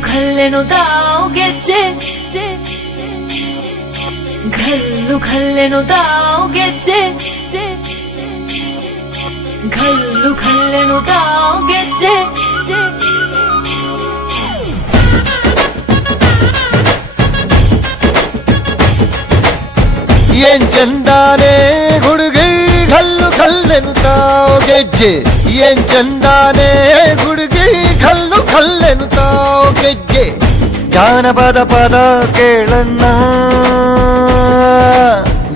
ಖಲ್ಲೆನು ತಾವು ಗೆಜ್ಜೆ ಖಲ್ಲೆನು ತಾವು ಗೆಜ್ಜೆ ಖಲ್ಲೆನು ತಾವು ಗೆಜ್ಜೆ ಏನ್ ಚಂದಾನೆ ಹುಡುಗಿ ಖಲ್ಲೆನು ತಾವು ಗೆಜ್ಜೆ ಏನ್ ಚಂದಾನೆ ಹುಡುಗಿ ಖಲ್ಲೆನು ತಾವು ಗೆಜ್ಜೆ ಜಾನಪದ ಪದ ಕೇಳಣ್ಣ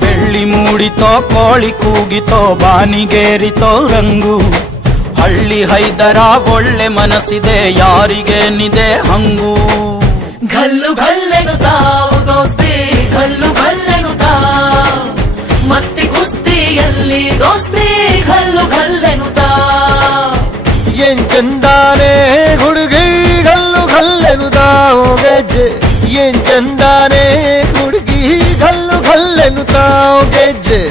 ಬೆಳ್ಳಿ ಮೂಡಿತೋ ಕೋಳಿ ಕೂಗಿತೋ ಬಾನಿಗೇರಿತೋ ರಂಗು ಹಳ್ಳಿ ಹೈದರ ಒಳ್ಳೆ ಮನಸ್ಸಿದೆ ಯಾರಿಗೇನಿದೆ ಹಂಗು ಖಲ್ಲೆನು ತಾವು ದೋಸ್ತಿ ಖಲ್ಲೆನು ತಾವು ಮಸ್ತಿ ಕುಸ್ತಿಯಲ್ಲಿ ದೋಸ್ತಿ ಖಲ್ಲೆನು ತಾವು ಏನ್ ಚಂದಾನೆ ಹುಡುಗಿ ಖಲ್ಲೆನು ತಾವು ಗೆಜ್ಜೆ ಏನ್ ಚಂದಾನೆ ಹುಡುಗಿ ಖಲ್ಲೆನು ತಾವು ಗೆಜ್ಜೆ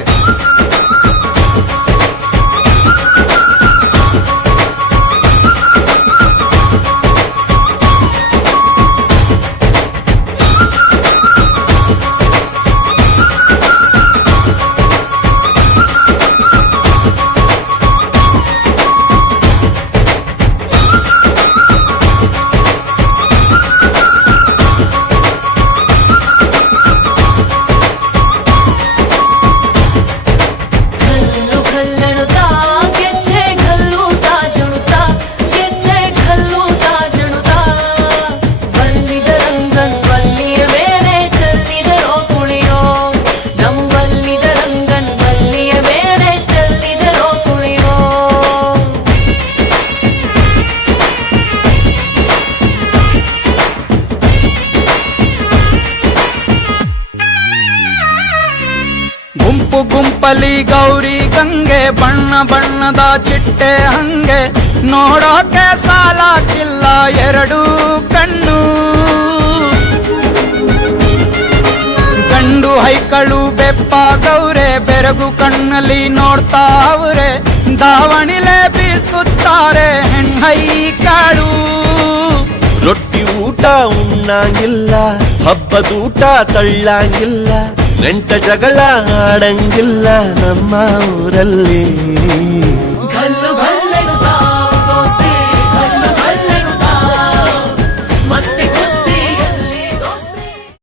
ಗುಂಪು ಗುಂಪಲಿ ಗೌರಿ ಗಂಗೆ ಬಣ್ಣ ಬಣ್ಣದ ಚಿಟ್ಟೆ ಹಂಗೆ ನೋಡೋಕೆ ಸಾಲಾಕಿಲ್ಲ ಎರಡು ಕಣ್ಣು ಗಂಡು ಹೈಕಳು ಬೆಪ್ಪಾಗವ್ರೆ ಬೆರಗು ಕಣ್ಣಲ್ಲಿ ನೋಡ್ತಾವ್ರೆ ದಾವಣಿಲೆ ಬೀಸುತ್ತಾರೆ ಹೆಣ್ಣೈಕಾಳು ರೊಟ್ಟಿ ಊಟ ಉಣ್ಣಂಗಿಲ್ಲ ಹಬ್ಬದೂಟ ತಳ್ಳಂಗಿಲ್ಲ ನೆಂಟ ಜಗಳ ಆಡಂಗಿಲ್ಲ ನಮ್ಮ ಊರಲ್ಲಿ